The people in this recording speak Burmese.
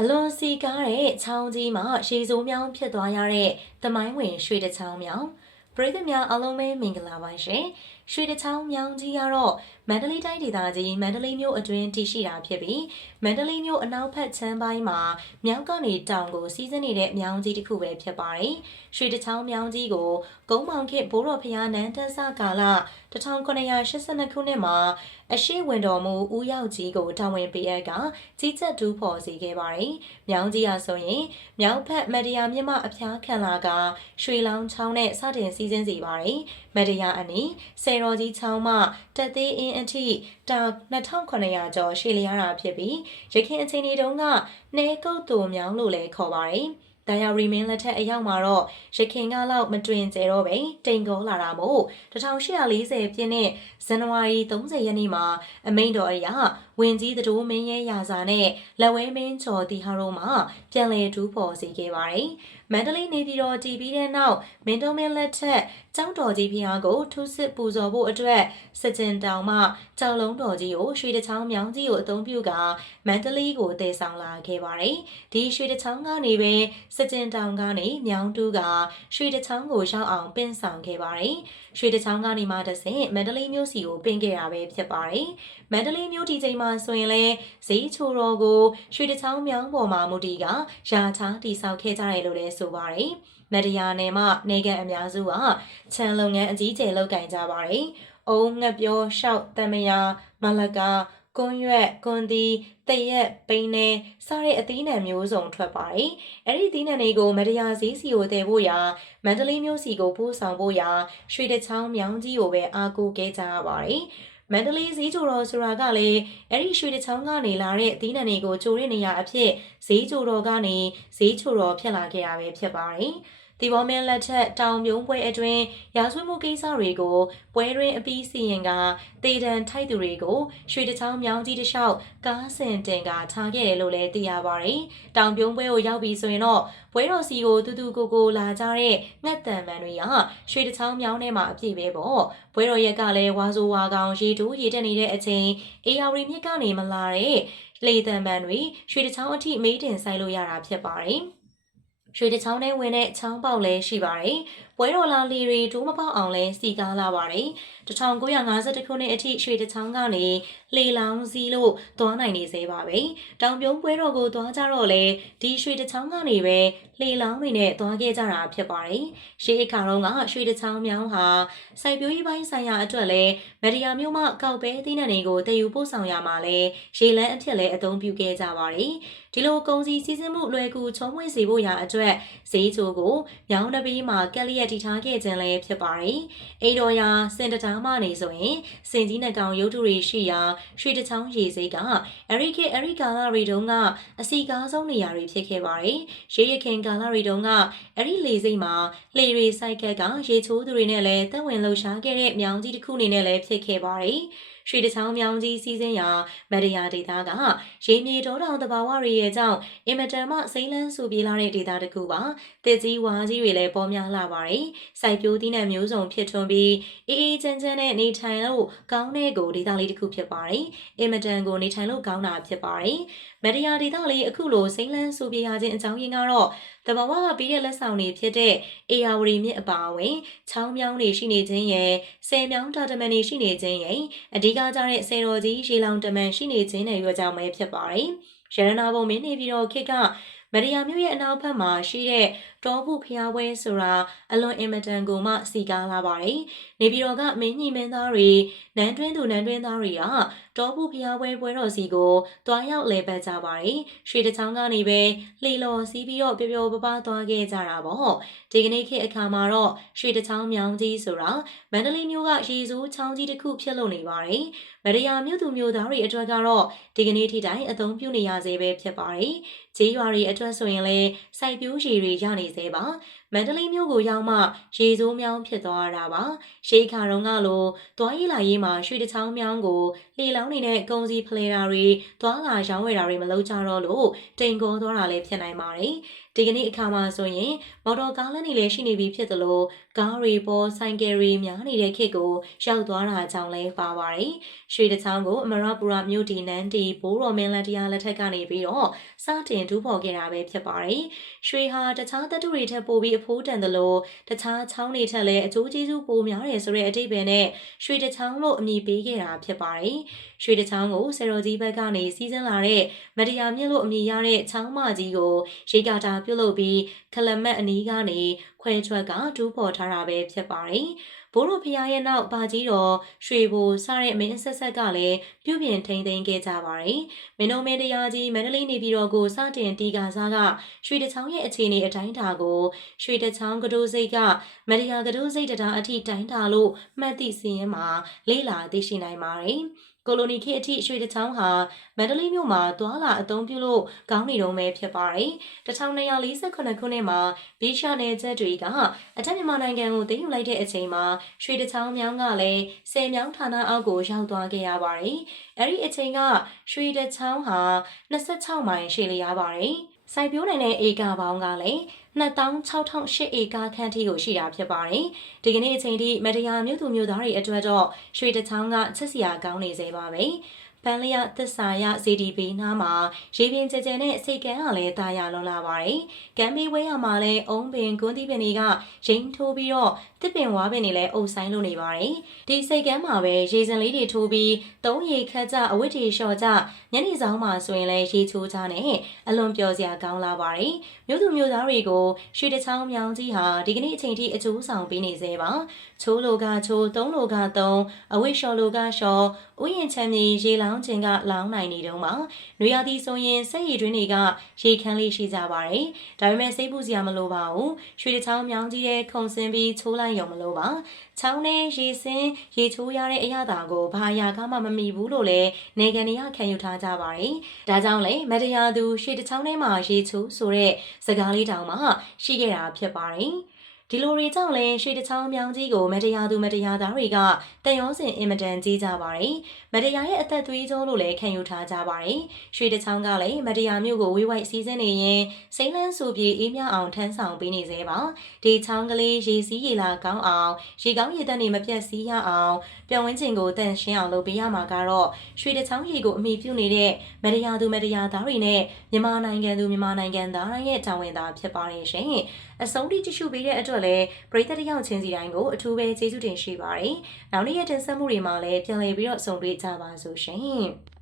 အလွန်စီကားတဲ့ချောင်းကြီးမှာရှေစိုးမြောင်းဖြစ်သွားရတဲ့သမိုင်းဝင်ရွှေတစ်ချောင်းမြောင်းပရိသတ်များအားလုံးပဲမင်္ဂလာပါရှင် ရွှေတစ်ချောင်းမြောင်းကြီးကတော့မန္တလေးတိုင်းဒေသကြီးမန္တလေးမြို့အတွင်းတည်ရှိတာဖြစ်ပြီးမန္တလေးမြို့အနောက်ဘက်ချမ်းပိုင်းမှာမြောက်ကနေတောင်ကိုစီးဆင်းနေတဲ့မြောင်းကြီးတစ်ခုပဲဖြစ်ပါတယ်ရွှေတစ်ချောင်းမြောင်းကြီးကိုကုန်းမောင်ခေတ်ဘိုးတော်ဖျားနန်းတက်ဆကာလ1982ခုနှစ်မှာအရှိဝင်တော်မူဦးရောက်ကြီးကိုတာဝန်ပေးအပ်ကကြီးကြပ်တူးဖော်စီခဲ့ပါတယ်။မြောင်းကြီးအားဆိုရင်မြောက်ဖက်မဒရာမြမအဖျားခံလာကရွှေလောင်းချောင်းနဲ့စတင်စီးစင်းစီပါတယ်။ မဒရာအနီးစေရောကြီးချောင်းမှတက်သေးအင်းအထိတောင်2900ကျော်ရှည်လျားတာဖြစ်ပြီးရခင်အချိန်ဒီတုန်းကနှဲကုတ်တူမြောင်းလို့လည်းခေါ်ပါတယ်။ဒါယာရီမင်းလက်ထက်အရောက်မှာတော့ရခင်ကလောက်မတွင်ကျဲတော့ပဲတိမ်ကောလာတာမို့1840ပြည့်နှစ်ဇန်နဝါရီ30ရက်နေ့မှာအမိန့်တော်အရ ဝင်ကြီးတတိုးမင်းရဲ့ရာစာနဲ့လက်ဝဲမင်းချော်တီဟာတို့မှပြန်လည်ထူးဖော်စီခဲ့ပါတယ်။မန္တလေးနေပြည်တော်တည်ပြီးတဲ့နောက်မင်းတုံးမင်းလက်ထက်ကျောင်းတော်ကြီးဖျားကိုထူးစစ်ပူဇော်ဖို့အတွက်စစ်ကျင်တောင်မှကြောင်လုံးတော်ကြီးကိုရွှေတချောင်းမြောင်းကြီးကိုအသုံးပြုကမန္တလေးကိုတည်ဆောင်လာခဲ့ပါတယ်။ဒီရွှေတချောင်းကနေပဲစစ်ကျင်တောင်ကနေမြောင်းတူးကရွှေတချောင်းကိုရောက်အောင်ပင့်ဆောင်ခဲ့ပါတယ်။ရွှေတချောင်းကနေမှတဆင့်မန္တလေးမြို့စီကိုပင့်ခဲ့တာပဲဖြစ်ပါတယ်။မန္တလေးမြို့ဒီချိန်မှာဆိုရင်လည်းဈေးချိုတော်ကိုရွှေတချောင်းမြောင်းပေါ်မှာမူတီကရာချားတီဆောက်ခဲ့ကြတယ်လို့လည်းဆိုပါတယ်။မဒရာနယ်မှနေကန်အများစုကခြံလုပ်ငန်းအကြီးကျယ်လုပ်ကင်ကြပါတယ်။အုံငှက်ပြောရှောက်တမယာမလကာကွန်ရွက်ကွန်ဒီတရက်ပိန်းနေစတဲ့အသီးနှံမျိုးစုံထွက်ပါတယ်။အဲ့ဒီသီးနှံတွေကိုမတရားဈေးစီကိုတည်ဖို့ရာမန္တလေးမျိုးစီကိုပို့ဆောင်ဖို့ရာရွှေတချောင်းမြောင်းကြီးကိုပဲအားကိုးခဲ့ကြရပါတယ်။ မန္တလေးဈေးချိုတော်ဆိုတာကလည်းအဲ့ဒီရွှေတချောင်းကနေလာတဲ့အသီးနှံတွေကိုချိုရတဲ့နေရာအဖြစ်ဈေးချိုတော်ကနေဈေးချိုတော်ဖြစ်လာခဲ့တာပဲဖြစ်ပါတယ်။ ဒီဘောမင်းလက်ထက်တောင်ပြုံးပွဲအတွင်းရာဇဝတ်မှုကိစ္စတွေကိုပွဲတွင်အပြီးစီရင်ကတေတံထိုက်သူတွေကိုရွှေတချောင်းမြောင်းကြီးတစ်လျှောက်ကားစင်တင်ကထားခဲ့တယ်လို့လည်းသိရပါတယ်။တောင်ပြုံးပွဲကိုရောက်ပြီဆိုရင်တော့ပွဲတော်စီကိုတူတူကိုကိုလာကြတဲ့ငှက်တံမန်တွေကရွှေတချောင်းမြောင်းထဲမှာအပြည့်ပဲပေါ့။ပွဲတော်ရက်ကလည်းဝါဆိုဝါကောင်ရေတူးရေတက်နေတဲ့အချိန်အေယာဝရီမြစ်ကနေမလာတဲ့လေတံမန်တွေရွှေတချောင်းအထိမေးတင်ဆိုင်လို့ရတာဖြစ်ပါတယ်။ ရွှေတချောင်းထဲဝင်တဲ့ချောင်းပေါက်လည်းရှိပါတယ်။ ပွဲတော်လာလီရီဒိုးမပေါက်အောင်လဲစီကားလာပါတယ်။1952ခုနှစ်အထိရွှေတချောင်းကနေလေလောင်းစီးလို့သွားနိုင်နေသေးပါပဲ။တောင်ပြုံးပွဲတော်ကိုသွားကြတော့လေဒီရွှေတချောင်းကနေပဲလေလောင်းတွေနဲ့သွားခဲ့ကြတာဖြစ်ပါတယ်။ရှေးအခါတုန်းကရွှေတချောင်းမြောင်းဟာစိုက်ပျိုးရေးပိုင်းဆိုင်ရာအတွက်လဲမဒီယာမျိုးမှကောက်ပဲသီးနှံတွေကိုတည်ယူပို့ဆောင်ရမှာလဲရေလန်းအဖြစ်လဲအသုံးပြုခဲ့ကြပါတယ်။ဒီလိုကုန်စည်စည်းစိမ်မှုလွယ်ကူချုံးမွေ့စေဖို့ရာအတွက်ဈေးချိုကိုမြောင်းတပီးမှာကက်လျက်တီထားခဲ့ခြင်းလည်းဖြစ်ပါတယ်။အိမ်တော်ရာစင်တတားမှနေဆိုရင်စင်ကြီးနှကောင်ရုပ်ထုတွေရှိရာရွှေတချောင်းရေစိတ်ကအရိခေအရိကာလာရီတုံးကအစီကားဆုံးနေရာတွေဖြစ်ခဲ့ပါတယ်။ရေရခင်ကာလာရီတုံးကအဲ့ဒီလေစိတ်မှာလေရီစိုက်ကက်ကရေချိုးသူတွေနဲ့လည်းတက်ဝင်လှူရှားခဲ့တဲ့မြောင်းကြီးတစ်ခုအနေနဲ့လည်းဖြစ်ခဲ့ပါတယ်။ ရွှေတချောင်းမြောင်းကြီးစီးစင်းရာမဒရာဒေသကရေမြေတောတောင်တဘာဝတွေရဲ့ကြောင့်အင်မတန်မှစိမ့်လန်းဆူပြေးလာတဲ့ဒေသတစ်ခုပါတစ်ကြီးဝါကြီးတွေလည်းပေါ်များလာပါတယ်စိုက်ပျိုးသီးနှံမျိုးစုံဖြစ်ထွန်းပြီးအေးအေးချမ်းချမ်းနဲ့နေထိုင်လို့ကောင်းတဲ့ကိုဒေသလေးတစ်ခုဖြစ်ပါတယ်အင်မတန်ကိုနေထိုင်လို့ကောင်းတာဖြစ်ပါတယ်မဒရာဒေသလေးအခုလိုစိမ့်လန်းဆူပြေးရခြင်းအကြောင်းရင်းကတော့ တဘာဝကပြီးတဲ့လက်ဆောင်တွေဖြစ်တဲ့အေယာဝတီမြစ်အပါအဝင်ချောင်းမြောင်းတွေရှိနေခြင်းရဲ့ဆယ်မြောင်းတာတမန်တွေရှိနေခြင်းရဲ့အဓိကကြတဲ့ဆယ်တော်ကြီးရေလောင်တမန်ရှိနေခြင်းတွေရောကြောင့်ပဲဖြစ်ပါတယ်။ရတနာဘုံမင်းနေပြီးတော့ခေတ်ကမရိယာမြို့ရဲ့အနောက်ဘက်မှာရှိတဲ့တောဖုဖျားပွဲဆိုတာအလွန်အင်မတန်ကိုမှစီကားလာပါတယ်။နေပြည်တော်ကမင်းကြီးမင်းသားတွေနန်းတွင်းသူနန်းတွင်းသားတွေကတောဖုဖျားပွဲပွဲတော်စီကိုတွားရောက်လဲပတ်ကြပါတယ်။ရွှေတချောင်းကနေပဲလှေလော်စီးပြီးတော့ပျော်ပျော်ပပသွားခဲ့ကြတာပေါ့။ဒီကနေ့ခေတ်အခါမှာတော့ရွှေတချောင်းမြောင်းကြီးဆိုတာမန္တလေးမြို့ကရေစိုးချောင်းကြီးတစ်ခုဖြစ်လို့နေပါတယ်။မရယာမြို့သူမြို့သားတွေအတွက်ကတော့ဒီကနေ့ထိတိုင်အသုံးပြုနေရသေးပဲဖြစ်ပါတယ်။ဂျေးရွာတွေအတွက်ဆိုရင်လည်းစိုက်ပျိုးရေတွေရနေသေးပါ မန္တလေးမြို့ကိုရောက်မှရေစိုးမြောင်းဖြစ်သွားတာပါရှေးခါတုန်းကလိုသွားရေးလာရေးမှာရွှေတချောင်းမြောင်းကိုလေလောင်းနေတဲ့ကုံစီဖလေတာတွေသွားလာရောင်းဝယ်တာတွေမလုပ်ကြတော့လို့တိမ်ကောသွားတာလည်းဖြစ်နိုင်ပါတယ်ဒီကနေ့အခါမှာဆိုရင်မော်တော်ကားလမ်းတွေလည်းရှိနေပြီဖြစ်သလိုကားတွေပေါ်ဆိုင်ကယ်တွေများနေတဲ့ခေတ်ကိုရောက်သွားတာကြောင့်လည်းပါပါတယ်ရွှေတချောင်းကိုအမရပူရမြို့တီနန်းတီဘိုးတော်မင်းလက်တရားလက်ထက်ကနေပြီးတော့စတင်ထူးဖော်ခဲ့တာပဲဖြစ်ပါတယ်ရွှေဟာတခြားသတ္တုတွေထက်ပိုပြီးအဖိုးတန်သလိုတခြားချောင်းတွေထက်လည်းအကျိုးကျေးဇူးပိုများတယ်ဆိုတဲ့အတိတ်ပဲနဲ့ရွှေတချောင်းလို့အမည်ပေးခဲ့တာဖြစ်ပါတယ်ရွှေတချောင်းကိုဆယ်တော်ကြီးဘက်ကနေစီးစင်းလာတဲ့မတရားမြင့်လို့အမည်ရတဲ့ချောင်းမကြီးကိုရေကာတာပြုတ်လုပ်ပြီးခလမက်အနီးကနေခွဲချွက်ကဒူးပေါ်ထားတာပဲဖြစ်ပါတယ်ဘိုးတို့ဖရားရဲ့နောက်ပါကြီးတော်ရွှေဘိုစတဲ့အမင်းဆက်ဆက်ကလည်းပြုပြင်ထိန်သိမ်းခဲ့ကြပါတယ်။မင်းတို့မင်းတရားကြီးမန္တလေးနေပြည်တော်ကိုစတင်တီကာစားကရွှေတချောင်းရဲ့အခြေအနေအတိုင်းတာကိုရွှေတချောင်းကတိုးစိတ်ကမတရားကတိုးစိတ်တရားအထိတိုင်းတာလို့မှတ်သိစီရင်မှာလေးလာသိရှိနိုင်ပါတယ်။ ကိုလိုနီခေတ်အထိရွှေတချောင်းဟာမန္တလေးမြို့မှာသွာလာအသုံးပြုလို့ကောင်းနေတော့မယ်ဖြစ်ပါတယ်။1248ခုနှစ်မှာဘီရှာနယ်ချက်တွေကအထက်မြန်မာနိုင်ငံကိုသိမ်းယူလိုက်တဲ့အချိန်မှာရွှေတချောင်းမြောင်းကလည်းဆယ်မြောင်းဌာနအောက်ကိုရောက်သွားခဲ့ရပါတယ်။အဲ့ဒီအချိန်ကရွှေတချောင်းဟာ26မိုင်ရှည်လျားပါတယ်။စိုက်ပျိုးနိုင်တဲ့ဧကပေါင်းကလည်း 26,008ဧကခန့်ထိကိုရှိတာဖြစ်ပါတယ်။ဒီကနေ့အချိန်ထိမတရားမြို့သူမြို့သားတွေအတွက်တော့ရွှေတချောင်းကချစ်စရာကောင်းနေစေပါပဲ။ ပန်းလျသစ္စာယဇေဒီဘေးနားမှာရေပင်ကြဲကြဲနဲ့စိတ်ကန်းကလည်းတာယာလွန်လာပါတယ်။ကမ်းမေးဝဲရမှာလည်းအုံးပင်ကွန်းသီးပင်တွေကရိမ်ထိုးပြီးတော့တစ်ပင်ဝါပင်တွေလည်းအုပ်ဆိုင်လို့နေပါတယ်။ဒီစိတ်ကန်းမှာပဲရေစင်လေးတွေထိုးပြီးသုံးရေခတ်ကြအဝတ်တွေလျှော်ကြညနေဆောင်မှာဆိုရင်လည်းရေချိုးကြနဲ့အလွန်ပျော်စရာကောင်းလာပါတယ်။မြို့သူမြို့သားတွေကိုရွှေတချောင်းမြောင်းကြီးဟာဒီကနေ့အချိန်ထိအကျိုးဆောင်ပေးနေသေးပါ။ချိုးလိုကချိုးသုံးလိုကသုံးအဝတ်လျှော်လိုကလျှော်ဥယျာဉ်ချမ်းမြေရေလောင်းခြင်းကလောင်းနိုင်နေတော့မှာနွေရာသီဆိုရင်စက်ရည်တွင်းတွေကရေခမ်းလေးရှိကြပါတယ်ဒါပေမဲ့စိတ်ပူစရာမလိုပါဘူးရွှေတချောင်းမြောင်းကြီးတဲ့ခုံစင်းပြီးချိုးလိုက်ရုံမလိုပါချောင်းနဲ့ရေစင်းရေချိုးရတဲ့အရာတာကိုဘာရာကမှမမီဘူးလို့လည်းနေကန်ရခံယူထားကြပါတယ်ဒါကြောင့်လေမတရားသူရွှေတချောင်းထဲမှာရေချိုးဆိုတဲ့စကားလေးတောင်မှရှိခဲ့တာဖြစ်ပါတယ် ဒီလိုတွေကြောင့်လည်းရွှေတချောင်းမြောင်းကြီးကိုမတရားသူမတရားသားတွေကတန်ရောစင်အင်မတန်ကြီးကြပါတယ်။မတရားရဲ့အသက်သွေးကြောလို့လည်းခံယူထားကြပါတယ်။ရွှေတချောင်းကလည်းမတရားမျိုးကိုဝေးဝိုက်စီးစင်းနေရင်စိမ့်လန်းဆူပြေအေးမြအောင်ထမ်းဆောင်ပေးနေသေးပါ။ဒီချောင်းကလေးရေစီးရေလာကောင်းအောင်ရေကောင်းရေတက်နေမပြတ်စီးရအောင်ပြောင်းဝင်းချိန်ကိုတန့်ရှင်းအောင်လုပ်ပေးရမှာကတော့ရွှေတချောင်းရေကိုအမိပြုနေတဲ့မတရားသူမတရားသားတွေနဲ့မြန်မာနိုင်ငံသူမြန်မာနိုင်ငံသားတွေရဲ့တာဝန်သားဖြစ်ပါတယ်ရှင်။အဆုံးထိကြည့်ရှုပေးတဲ့အတွက်လည်းပရိသတ်တယောက်ချင်းစီတိုင်းကိုအထူးပဲကျေးဇူးတင်ရှိပါတယ်။နောက်နေ့ရက်တင်ဆက်မှုတွေမှာလည်းပြန်လည်ပြီးတော့ဆုံတွေ့ကြပါစို့ရှင်။